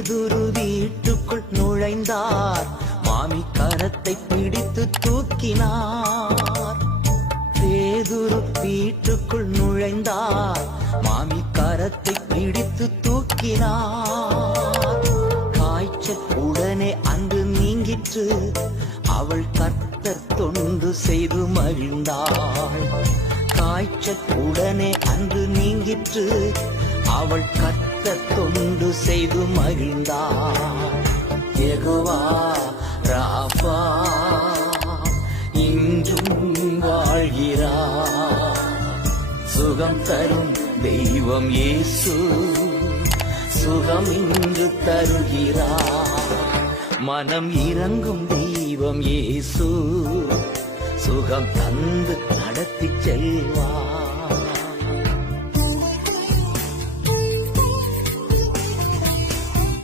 பேதுரு வீட்டுக்குள் நுழைந்தார், மாமி கரத்தை பிடித்து தூக்கினார். பேதுரு வீட்டுக்குள் நுழைந்தார், மாமி கரத்தை பிடித்து தூக்கினார். காய்ச்சல் உடனே அன்று நீங்கிற்று, அவள் கர்த்தர் தொண்டு செய்து மகிழ்ந்தாள். காய்ச்சல் உடனே அன்று நீங்கிற்று, அவள் கர்த்தர் தொண்டு செய்து மகிழ்ந்தாள். யெகோவா ராபா இன்றும் வாழ்கிறார். சுகம் தரும் தெய்வம் இயேசு, சுகம் இன்று தருகிறார். மனம் இறங்கும் தெய்வம் இயேசு, சுகம் தந்து நடத்தி செல்வார்.